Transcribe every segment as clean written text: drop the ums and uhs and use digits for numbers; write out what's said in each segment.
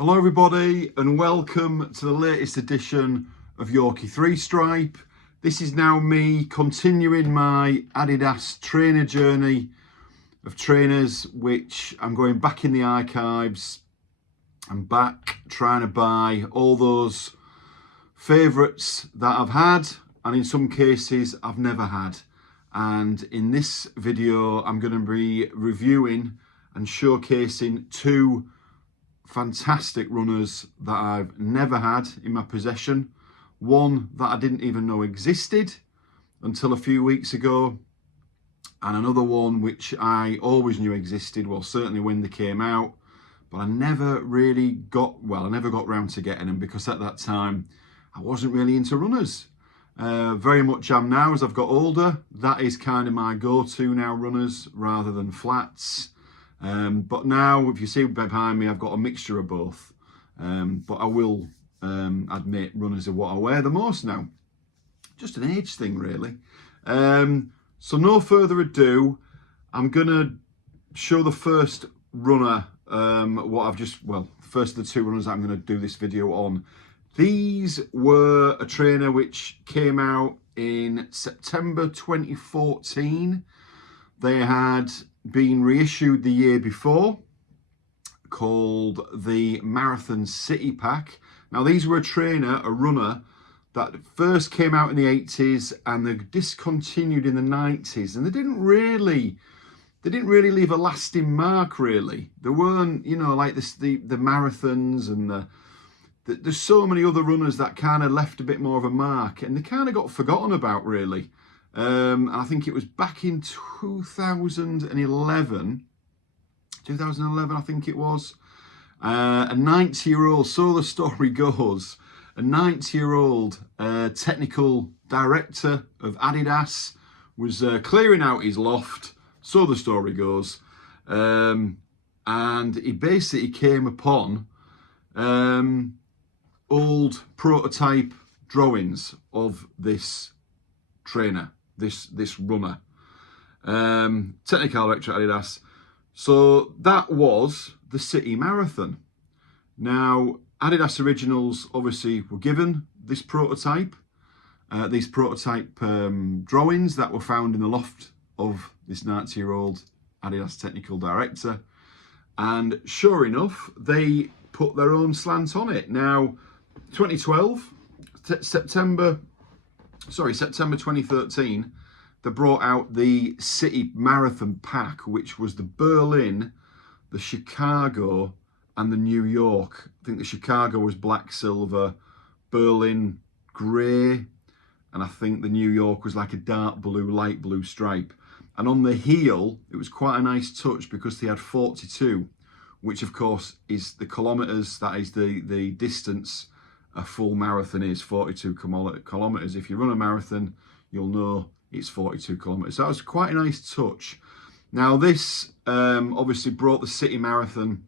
Hello everybody and welcome to the latest edition of Yorkie 3 Stripe. This is now me continuing my Adidas trainer journey of trainers, which I'm going back in the archives. I'm back trying to buy all those favourites that I've had and in some cases I've never had. And in this video I'm going to be reviewing and showcasing two fantastic runners that I've never had in my possession. One that I didn't even know existed until a few weeks ago, and another one which I always knew existed, well certainly when they came out, but I never really got, I never got round to getting them because at that time I wasn't really into runners. Very much am now as I've got older. That is kind of my go-to now, runners rather than flats. But now, if you see behind me, I've got a mixture of both. But I will admit runners are what I wear the most now. Just an age thing, really. So no further ado, I'm going to show the first runner, first of the two runners I'm going to do this video on. These were a trainer which came out in September 2014. They had been reissued the year before, called the Marathon City Pack. Now these were a runner that first came out in the 80s and they discontinued in the 90s, and they didn't really leave a lasting mark really. There weren't, you know, like this, the marathons and there's so many other runners that kind of left a bit more of a mark, and they kind of got forgotten about really. I think it was back in 2011 I think it was, a 90-year-old, so the story goes, a 90-year-old technical director of Adidas was clearing out his loft, so the story goes, and he basically came upon old prototype drawings of this trainer, this runner, technical director at Adidas. So that was the City Marathon. Now Adidas Originals obviously were given this prototype, these prototype drawings that were found in the loft of this 90-year-old Adidas technical director, and sure enough they put their own slant on it. Now 2012, September 2013, they brought out the City Marathon Pack, which was the Berlin, the Chicago and the New York. I think the Chicago was black, silver, Berlin grey, and I think the New York was like a dark blue, light blue stripe. And on the heel, it was quite a nice touch because they had 42, which of course is the kilometres, that is the distance a full marathon is, 42 kilometres. If you run a marathon, you'll know it's 42 kilometres. So that was quite a nice touch. Now this obviously brought the City Marathon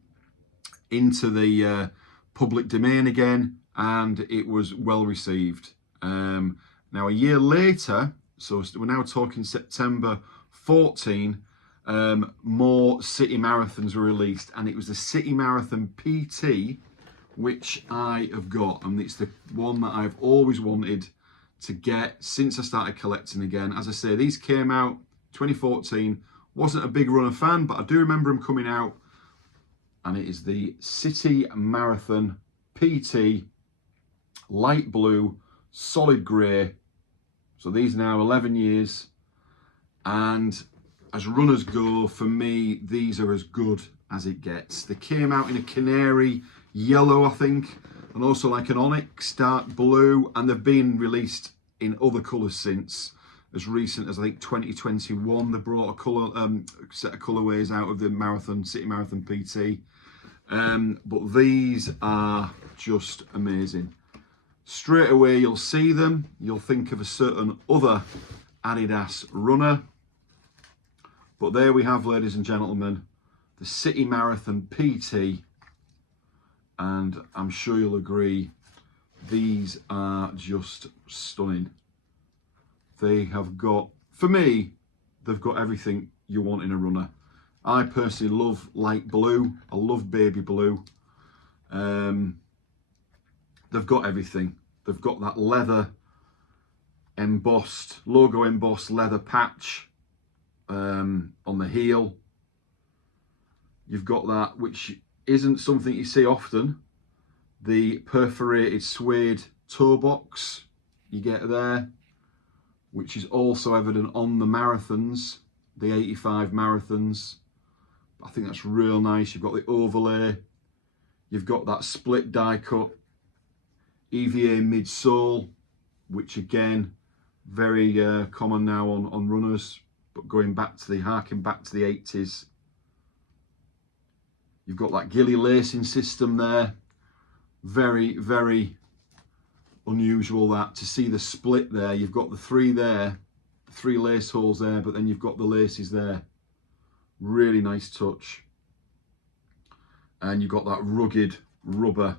into the public domain again, and it was well received. Now a year later, so we're now talking September 14, more City Marathons were released, and it was the City Marathon PT which I have got, and it's the one that I've always wanted to get since I started collecting again. As I say, these came out 2014. Wasn't a big runner fan, but I do remember them coming out, and it is the City Marathon PT, light blue, solid grey. So these are now 11 years, and as runners go, for me, these are as good as it gets. They came out in a canary yellow, I think, and also like an onyx dark blue, and they've been released in other colours since. As recent as I think 2021, they brought a colour set of colourways out of the marathon, City Marathon PT. But these are just amazing. Straight away you'll see them, you'll think of a certain other Adidas runner. But there we have, ladies and gentlemen, the City Marathon PT. And I'm sure you'll agree, these are just stunning. They have got, for me, they've got everything you want in a runner. I personally love light blue. I love baby blue. They've got everything. They've got that leather embossed, logo embossed leather patch on the heel. You've got that, which isn't something you see often, the perforated suede toe box you get there, which is also evident on the marathons, the 85 marathons. I think that's real nice. You've got the overlay. You've got that split die cut EVA midsole, which again, very common now on runners, but harking back to the 80s. You've got that ghillie lacing system there. Very, very unusual that to see the split there. You've got the three there, the three lace holes there, but then you've got the laces there. Really nice touch. And you've got that rugged rubber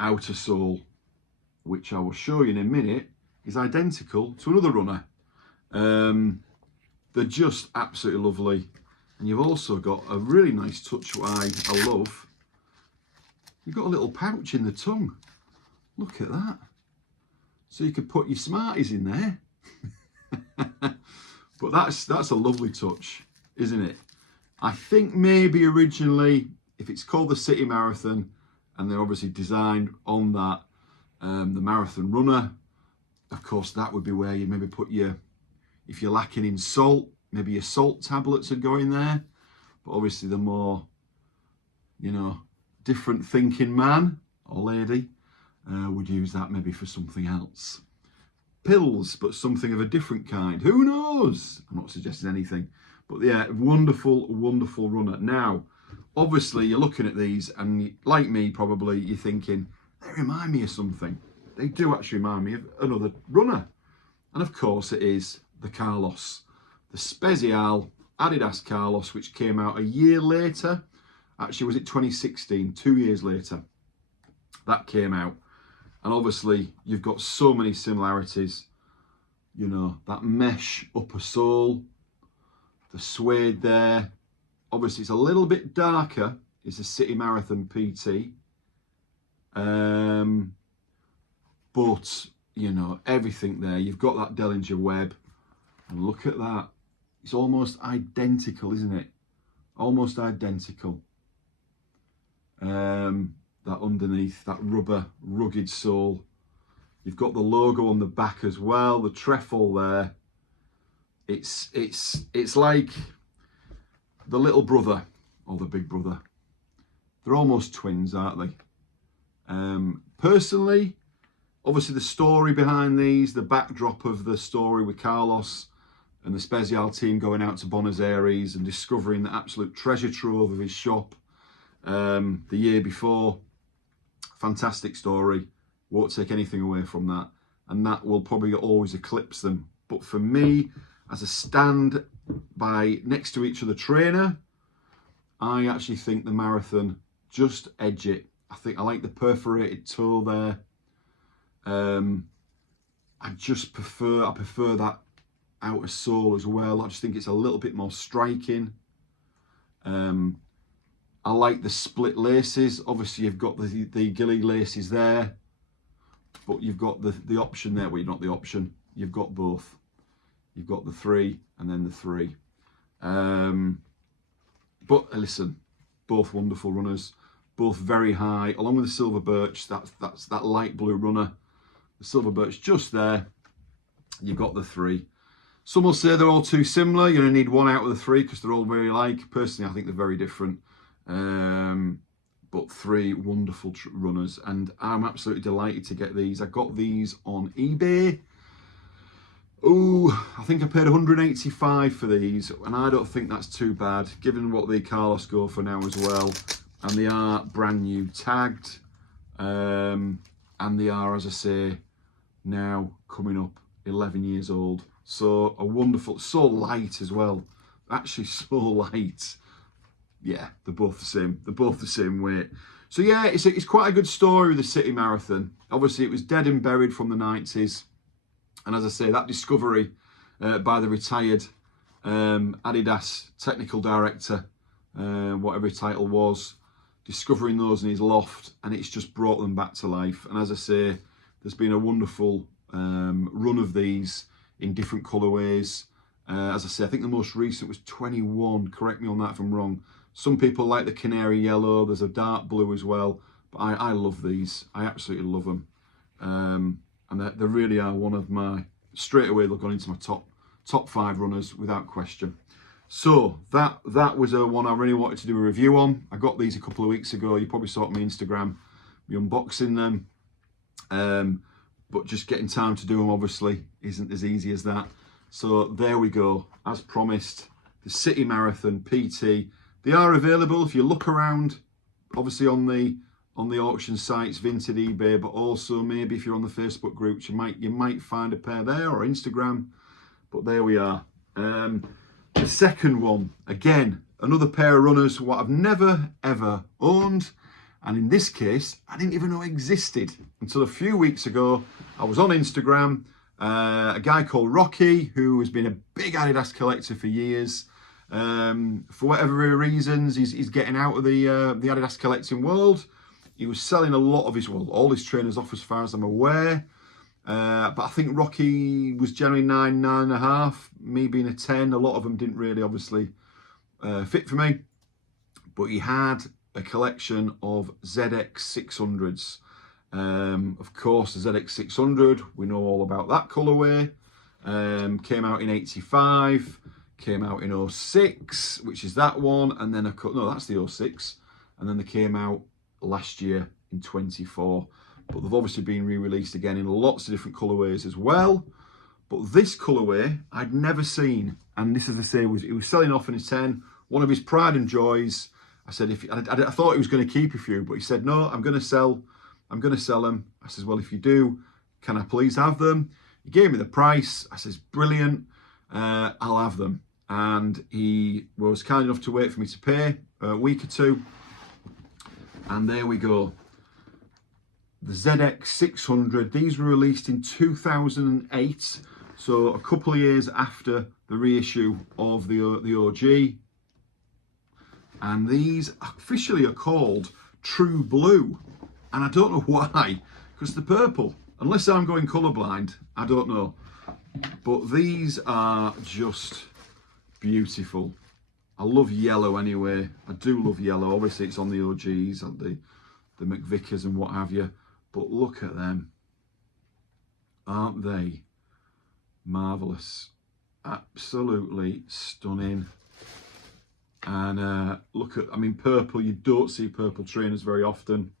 outer sole, which I will show you in a minute, is identical to another runner. They're just absolutely lovely. And you've also got a really nice touch, what I love. You've got a little pouch in the tongue. Look at that. So you could put your Smarties in there. But that's a lovely touch, isn't it? I think maybe originally, if it's called the City Marathon, and they're obviously designed on that, the marathon runner, of course, that would be where you maybe put if you're lacking in salt, maybe your salt tablets would go in there. But obviously the more, different thinking man or lady would use that maybe for something else. Pills, but something of a different kind. Who knows? I'm not suggesting anything. But yeah, wonderful, wonderful runner. Now, obviously you're looking at these and like me, probably you're thinking, they remind me of something. They do actually remind me of another runner. And of course it is the Carlos. The Special Adidas Carlos, which came out a year later. Actually, was it 2016? 2 years later. That came out. And obviously, you've got so many similarities. That mesh upper sole, the suede there. Obviously, it's a little bit darker. It's a City Marathon PT. But, everything there. You've got that Dellinger web. And look at that. It's almost identical, isn't it? Almost identical. That underneath, that rubber, rugged sole. You've got the logo on the back as well, the trefoil there. It's like the little brother or the big brother. They're almost twins, aren't they? Personally, obviously the story behind these, the backdrop of the story with Carlos and the Special team going out to Buenos Aires and discovering the absolute treasure trove of his shop the year before. Fantastic story. Won't take anything away from that. And that will probably always eclipse them. But for me, as a stand by next to each other trainer, I actually think the Marathon just edge it. I like the perforated toe there. I prefer that outer sole as well. I just think it's a little bit more striking. I like the split laces. Obviously you've got the ghillie laces there, but you've got the option there. Well, not the option, you've got both. You've got the 3 and then the 3. But listen, both wonderful runners, both very high, along with the silver birch. That's that light blue runner. The silver birch just there. You've got the 3. Some will say they're all too similar. You're going to need one out of the 3 because they're all very alike. Personally, I think they're very different. But 3 wonderful runners, and I'm absolutely delighted to get these. I got these on eBay. I think I paid 185 for these, and I don't think that's too bad, given what the Carlos go for now as well. And they are brand new tagged, and they are, as I say, now coming up 11 years old. So a wonderful, so light as well. Actually, so light. Yeah, they're both the same. They're both the same weight. So yeah, it's quite a good story with the City Marathon. Obviously, it was dead and buried from the 90s. And as I say, that discovery by the retired Adidas technical director, whatever his title was, discovering those in his loft, and it's just brought them back to life. And as I say, there's been a wonderful run of these in different colourways. As I say, I think the most recent was 21. Correct me on that if I'm wrong. Some people like the canary yellow. There's a dark blue as well. But I love these. I absolutely love them. And they really are one of my, straight away they've gone into my top 5 runners without question. So that was a one I really wanted to do a review on. I got these a couple of weeks ago. You probably saw it on my Instagram, me unboxing them. But just getting time to do them obviously isn't as easy as that. So there we go, as promised, the City Marathon PT. They are available if you look around, obviously on the auction sites, Vinted, eBay, but also maybe if you're on the Facebook groups, you might find a pair there, or Instagram. But there we are. The second one, again, another pair of runners what I've never ever owned, and in this case I didn't even know existed until a few weeks ago. I was on Instagram. A guy called Rocky, who has been a big Adidas collector for years. For whatever reasons, he's getting out of the Adidas collecting world. He was selling a lot of his, well, all his trainers off as far as I'm aware. But I think Rocky was generally 9.5, me being a 10. A lot of them didn't really obviously fit for me. But he had a collection of ZX600s. Of course, the ZX600, we know all about that colourway. Came out in 85, came out in 06, which is that one, and then no, that's the 06, and then they came out last year in 24. But they've obviously been re-released again in lots of different colourways as well. But this colourway I'd never seen, and this, as I say, he was selling off in a 10, one of his pride and joys. I said, I thought he was going to keep a few, but he said, no, I'm going to sell them. I says, well, if you do, can I please have them? He gave me the price. I says, brilliant, I'll have them. And he was kind enough to wait for me to pay a week or two. And there we go. The ZX600, these were released in 2008. So a couple of years after the reissue of the OG. And these officially are called True Blue. And I don't know why, because they're purple. Unless I'm going colourblind, I don't know. But these are just beautiful. I love yellow anyway. I do love yellow. Obviously, it's on the OGs, on the McVickers and what have you. But look at them. Aren't they marvellous? Absolutely stunning. And look at, I mean, purple, you don't see purple trainers very often.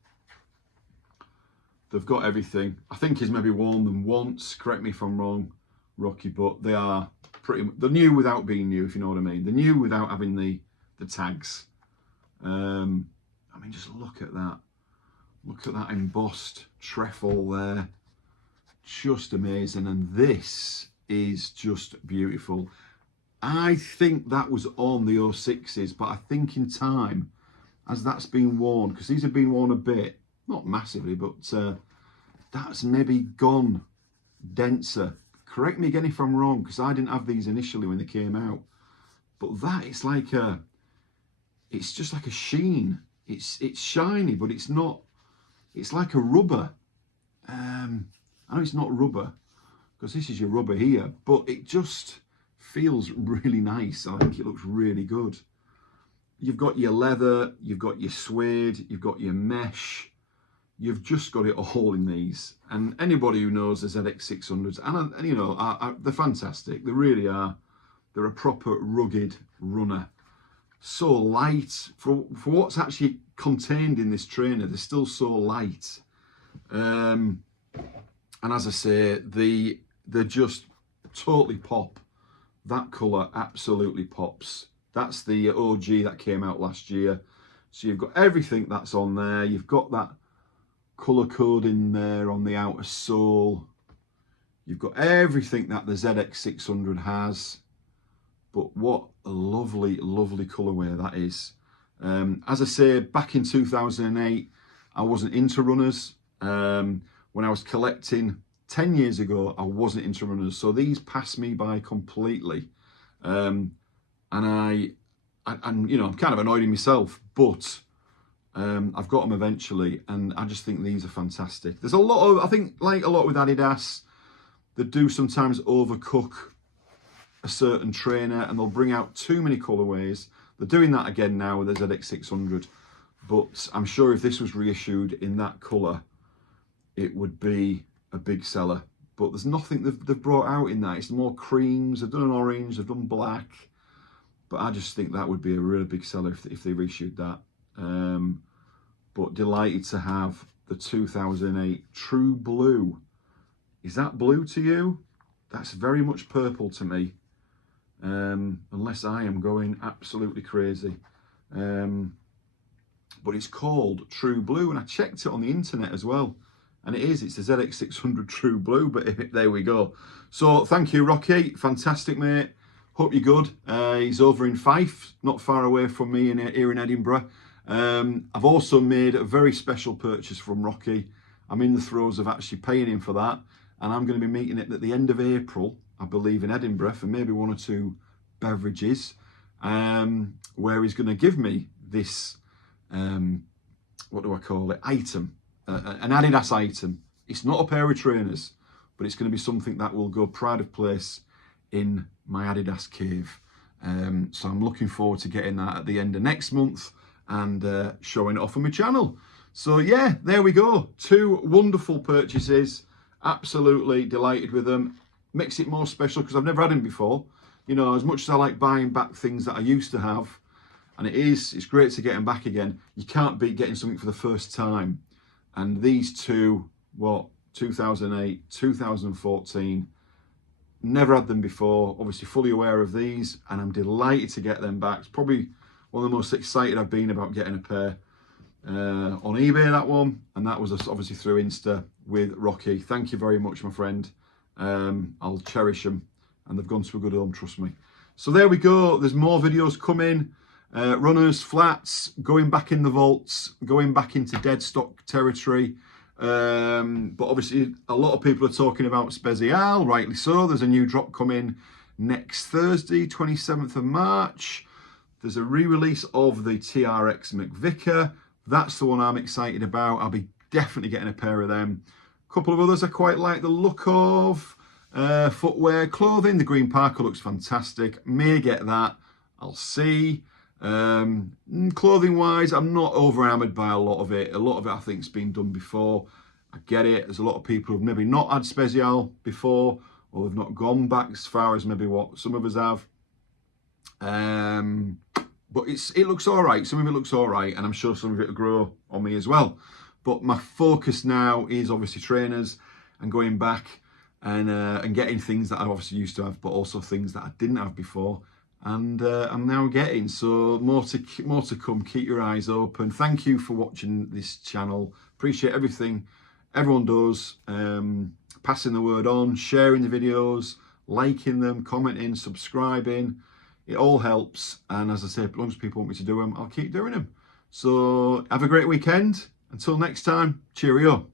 They've got everything. I think he's maybe worn them once, correct me if I'm wrong, Rocky, but they are they're new without being new, if you know what I mean. They're new without having the tags. I mean, just look at that. Look at that embossed trefoil there. Just amazing. And this is just beautiful. I think that was on the 06s, but I think in time, as that's been worn, because these have been worn a bit, not massively, but that's maybe gone denser. Correct me again if I'm wrong, because I didn't have these initially when they came out. But that, it's like it's just like a sheen. It's shiny, but it's not. It's like a rubber. I know it's not rubber, because this is your rubber here, but it just feels really nice. I think it looks really good. You've got your leather, you've got your suede, you've got your mesh. You've just got it all in these. And anybody who knows the ZX600s, and you know, they're fantastic. They really are. They're a proper rugged runner. So light. For what's actually contained in this trainer, they're still so light. And as I say, they just totally pop. That colour absolutely pops. That's the OG that came out last year. So you've got everything that's on there. You've got that colour code in there on the outer sole. You've got everything that the ZX600 has. But what a lovely, lovely colourway that is. As I say, back in 2008, I wasn't into runners. When I was collecting 10 years ago, I wasn't into runners. So these passed me by completely. And you know, I'm kind of annoyed at myself, but I've got them eventually, and I just think these are fantastic. There's a lot of, I think, like a lot with Adidas, they do sometimes overcook a certain trainer and they'll bring out too many colourways. They're doing that again now with the ZX600, but I'm sure if this was reissued in that colour, it would be a big seller. But there's nothing they've brought out in that. It's more creams. They've done an orange, they've done black, but I just think that would be a really big seller if they reissued that. But delighted to have the 2008 True Blue. Is that blue to you? That's very much purple to me, unless I am going absolutely crazy. But it's called True Blue, and I checked it on the internet as well, and it's the ZX600 True Blue, but there we go. So thank you, Rocky, fantastic, mate. Hope you're good. He's over in Fife, not far away from me here in Edinburgh. I've also made a very special purchase from Rocky. I'm in the throes of actually paying him for that, and I'm going to be meeting him at the end of April, I believe, in Edinburgh for maybe 1 or 2 beverages, where he's going to give me this, what do I call it, item, an Adidas item. It's not a pair of trainers, but it's going to be something that will go pride of place in my Adidas cave. So I'm looking forward to getting that at the end of next month and showing it off on my channel. So yeah, there we go. 2 wonderful purchases. Absolutely delighted with them. Makes it more special because I've never had them before. You know, as much as I like buying back things that I used to have, and it's great to get them back again, you can't beat getting something for the first time. And these 2, 2008, 2014, never had them before, obviously fully aware of these, and I'm delighted to get them back. It's probably one of the most excited I've been about getting a pair. On eBay, that one, and that was obviously through Insta with Rocky. Thank you very much, my friend. I'll cherish them, and they've gone to a good home, trust me. So there we go. There's more videos coming. Runners, flats, going back in the vaults, going back into dead stock territory. But obviously a lot of people are talking about Spezial, rightly so. There's a new drop coming next Thursday, 27th of March. There's a re-release of the TRX McVicker. That's the one I'm excited about. I'll be definitely getting a pair of them. A couple of others I quite like the look of. Footwear, clothing. The Green Parker looks fantastic. May get that. I'll see. Clothing wise, I'm not over enamored by a lot of it. A lot of it I think has been done before. I get it. There's a lot of people who've maybe not had Spezial before, or they've not gone back as far as maybe what some of us have. But it looks all right. Some of it looks all right, and I'm sure some of it will grow on me as well. But my focus now is obviously trainers and going back and getting things that I obviously used to have, but also things that I didn't have before, and I'm now getting. So more to come. Keep your eyes open. Thank you for watching this channel. Appreciate everything everyone does. Passing the word on, sharing the videos, liking them, commenting, subscribing. It all helps, and as I say, as long as people want me to do them, I'll keep doing them. So have a great weekend. Until next time, cheerio.